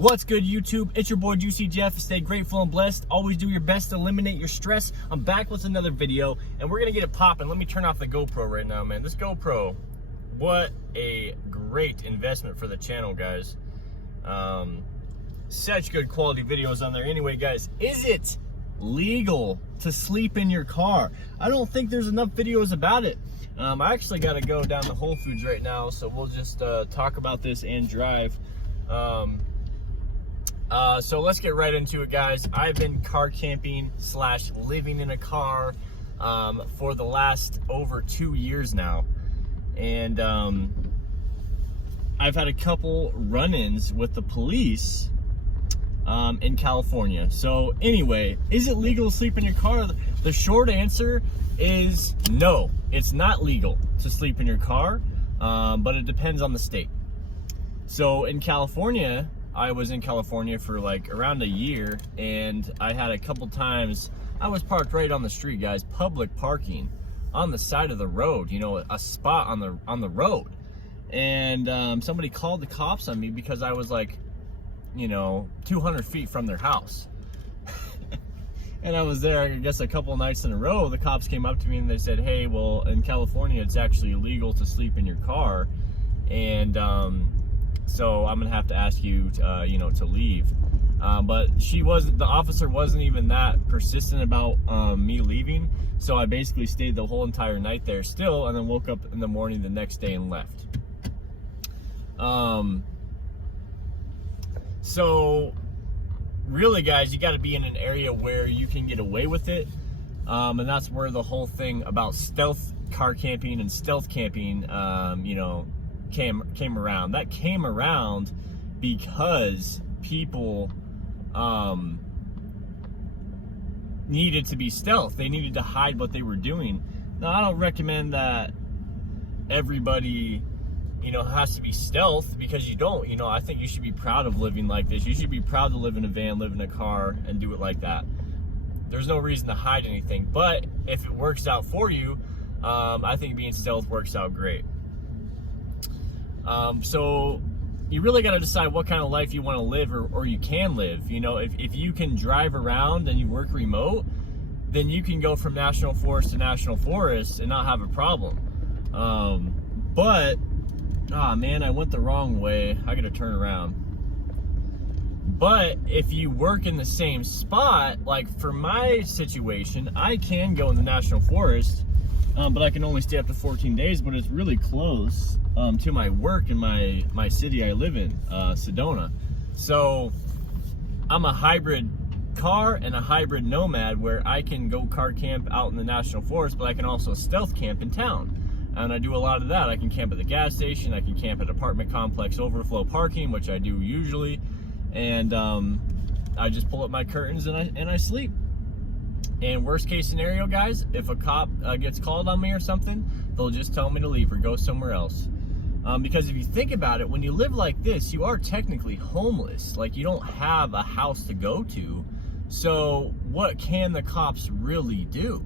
What's good, YouTube? It's your boy Juicy Jeff. Stay grateful and blessed. Always do your best to eliminate your stress. I'm back with another video, and we're gonna get it popping. Let me turn off the GoPro right now, man. This GoPro, what a great investment for the channel, guys. Such good quality videos on there. Anyway, guys, is it legal to sleep in your car? I don't think there's enough videos about it. I actually got to go down to Whole Foods right now, so we'll just talk about this and drive. So let's get right into it, guys. I've been car camping / living in a car for the last over 2 years now, and I've had a couple run-ins with the police in California. So anyway, is it legal to sleep in your car? The short answer is no. It's not legal to sleep in your car, but it depends on the state. So in California, I was in California for like around a year, and I had a couple times I was parked right on the street, guys, public parking on the side of the road, you know, a spot on the road. And somebody called the cops on me because I was like, you know, 200 feet from their house. And I was there, I guess, a couple of nights in a row. The cops came up to me and they said, hey, well, in California, it's actually illegal to sleep in your car. And so I'm gonna have to ask you, you know, to leave. But the officer wasn't even that persistent about me leaving. So I basically stayed the whole entire night there still, and then woke up in the morning the next day and left. So really, guys, you got to be in an area where you can get away with it. And that's where the whole thing about stealth car camping and stealth camping, you know, came around. That came around because people needed to be stealth. They needed to hide what they were doing. Now, I don't recommend that everybody, you know, has to be stealth, because you don't. You know, I think you should be proud of living like this. You should be proud to live in a van, live in a car, and do it like that. There's no reason to hide anything. But if it works out for you, I think being stealth works out great. So you really got to decide what kind of life you want to live, or you can live. You know, if you can drive around and you work remote, then you can go from national forest to national forest and not have a problem. But oh man, I went the wrong way. I gotta turn around. But if you work in the same spot, like for my situation, I can go in the national forest, but I can only stay up to 14 days, but it's really close to my work in my city I live in, Sedona. So I'm a hybrid car and a hybrid nomad, where I can go car camp out in the national forest, but I can also stealth camp in town. And I do a lot of that. I can camp at the gas station. I can camp at apartment complex overflow parking, which I do usually. And I just pull up my curtains and I sleep. And worst case scenario, guys, if a cop gets called on me or something, they'll just tell me to leave or go somewhere else. Because if you think about it, when you live like this, you are technically homeless. Like, you don't have a house to go to. So what can the cops really do?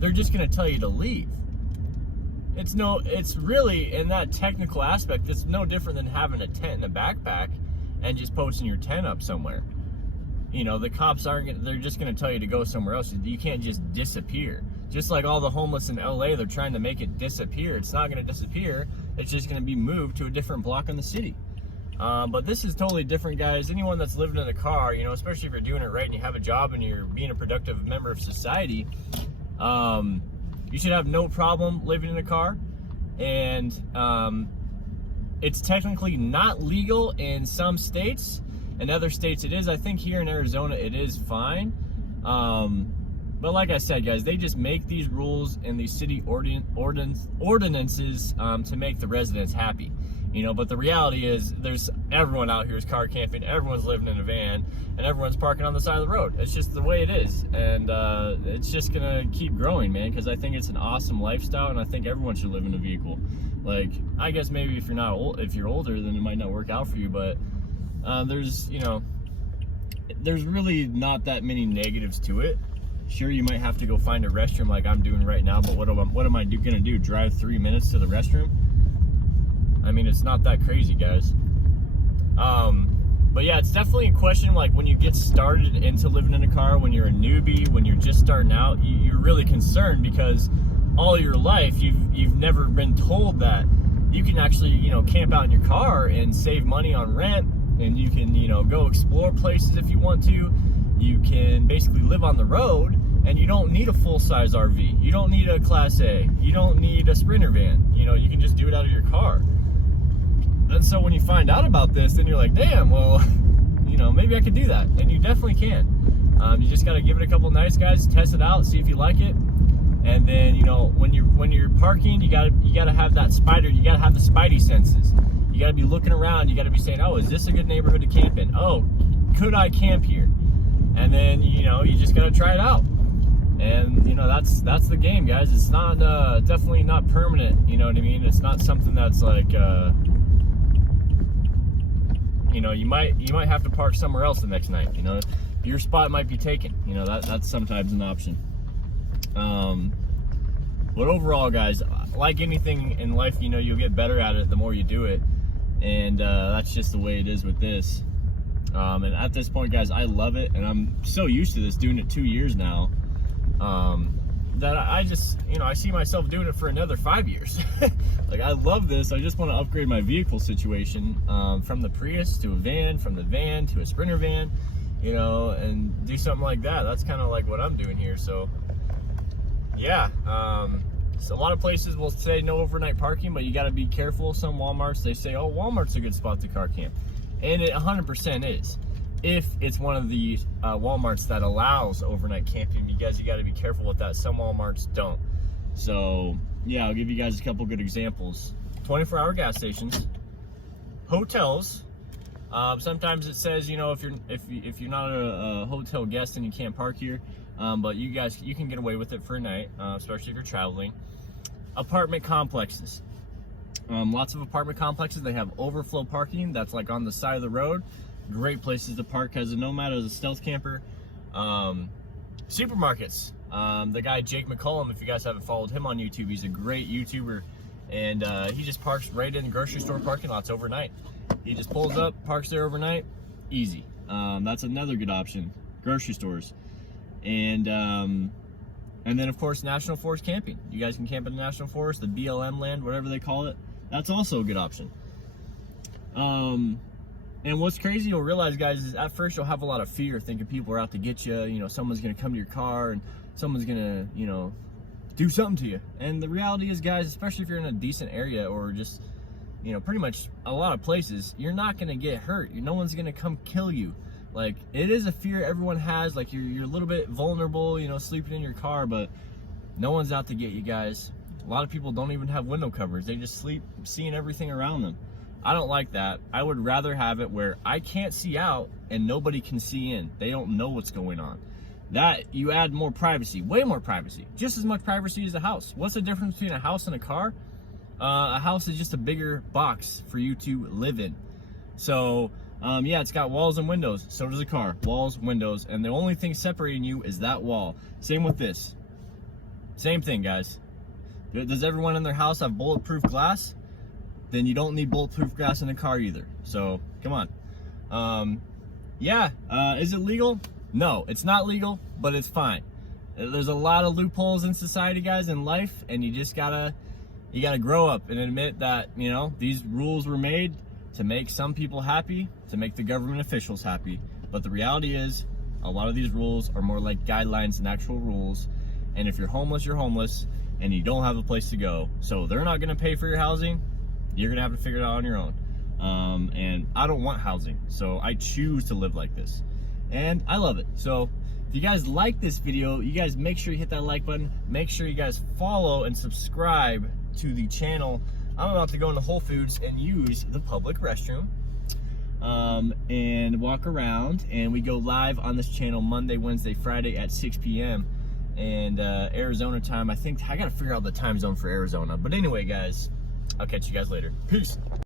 They're just going to tell you to leave. It's really, in that technical aspect, it's no different than having a tent and a backpack and just posting your tent up somewhere. You know, the cops they're just going to tell you to go somewhere else. You can't just disappear. Just like all the homeless in LA, they're trying to make it disappear. It's not going to disappear. It's just going to be moved to a different block in the city. But this is totally different, guys. Anyone that's living in a car, you know, especially if you're doing it right and you have a job and you're being a productive member of society, you should have no problem living in a car. And it's technically not legal in some states. In other states it is. I think here in Arizona it is fine. But like I said, guys, they just make these rules and these city ordinances to make the residents happy. You know, but the reality is everyone out here is car camping, everyone's living in a van, and everyone's parking on the side of the road. It's just the way it is. And it's just gonna keep growing, man, because I think it's an awesome lifestyle, and I think everyone should live in a vehicle. Like, I guess maybe if you're older, then it might not work out for you, but there's really not that many negatives to it. Sure, you might have to go find a restroom like I'm doing right now, but what am I gonna do? Drive 3 minutes to the restroom? I mean, it's not that crazy, guys. But yeah, it's definitely a question like when you get started into living in a car, when you're a newbie, when you're just starting out, you're really concerned because all your life you've never been told that you can actually, you know, camp out in your car and save money on rent, and you can, you know, go explore places if you want to. You can basically live on the road, and you don't need a full-size RV. You don't need a Class A. You don't need a Sprinter van. You know, you can just do it out of your car. And so when you find out about this, then you're like, damn, well, you know, maybe I could do that. And you definitely can. You just got to give it a couple nights, guys, test it out, see if you like it. And then, you know, when you're parking, you gotta have that you gotta have the spidey senses. You gotta be looking around. You gotta be saying, oh, is this a good neighborhood to camp in? Oh, could I camp here? And then, you know, you just gotta try it out. And, you know, that's the game, guys. It's not definitely not permanent. You know what I mean? It's not something that's like, you know, you might have to park somewhere else the next night. You know, your spot might be taken. You know, that's sometimes an option. But overall, guys, like anything in life, you know, you'll get better at it the more you do it, and that's just the way it is with this. And at this point, guys, I love it, and I'm so used to this, doing it 2 years now, that I just, you know, I see myself doing it for another 5 years. Like, I love this. I just want to upgrade my vehicle situation, from the Prius to a van, from the van to a Sprinter van, you know, and do something like that. That's kind of like what I'm doing here. So yeah, so a lot of places will say no overnight parking, but you got to be careful. Some Walmarts, they say, oh, Walmart's a good spot to car camp, and it 100% is, if it's one of the Walmarts that allows overnight camping. You got to be careful with that. Some Walmarts don't. So yeah, I'll give you guys a couple good examples. 24-hour gas stations, hotels. Sometimes it says, you know, if you're not a hotel guest, then you can't park here. But you can get away with it for a night, especially if you're traveling. Apartment complexes. Lots of apartment complexes, they have overflow parking that's like on the side of the road. Great places to park as a nomad, as a stealth camper. Supermarkets. The guy Jake McCollum, if you guys haven't followed him on YouTube, he's a great YouTuber, and he just parks right in the grocery store parking lots overnight. He just pulls up, parks there overnight, easy. That's another good option. Grocery stores. And then of course National Forest camping. You guys can camp in the National Forest, the BLM land, whatever they call it. That's also a good option. And what's crazy, you'll realize, guys, is at first you'll have a lot of fear, thinking people are out to get you. You know, someone's gonna come to your car and someone's gonna, you know, do something to you. And the reality is, guys, especially if you're in a decent area or just, you know, pretty much a lot of places, you're not gonna get hurt. No one's gonna come kill you. Like, it is a fear everyone has. Like, you're a little bit vulnerable, you know, sleeping in your car, but no one's out to get you, guys. A lot of people don't even have window covers. They just sleep seeing everything around them. I don't like that. I would rather have it where I can't see out and nobody can see in. They don't know what's going on. That, you add more privacy, way more privacy. Just as much privacy as a house. What's the difference between a house and a car? A house is just a bigger box for you to live in. So, yeah, it's got walls and windows. So does a car. Walls, windows, and the only thing separating you is that wall. Same with this. Same thing, guys. Does everyone in their house have bulletproof glass? Then you don't need bulletproof glass in a car either. So, come on. Yeah, is it legal? No, it's not legal, but it's fine. There's a lot of loopholes in society, guys, in life, and you just gotta grow up and admit that, you know, these rules were made to make some people happy, to make the government officials happy. But the reality is, a lot of these rules are more like guidelines than actual rules. And if you're homeless, and you don't have a place to go. So they're not gonna pay for your housing. You're gonna have to figure it out on your own. And I don't want housing, so I choose to live like this. And I love it. So if you guys like this video, you guys make sure you hit that like button. Make sure you guys follow and subscribe to the channel. I'm about to go into Whole Foods and use the public restroom, and walk around, and we go live on this channel Monday, Wednesday, Friday at 6 p.m. and Arizona time. I think I gotta figure out the time zone for Arizona. But anyway, guys, I'll catch you guys later. Peace.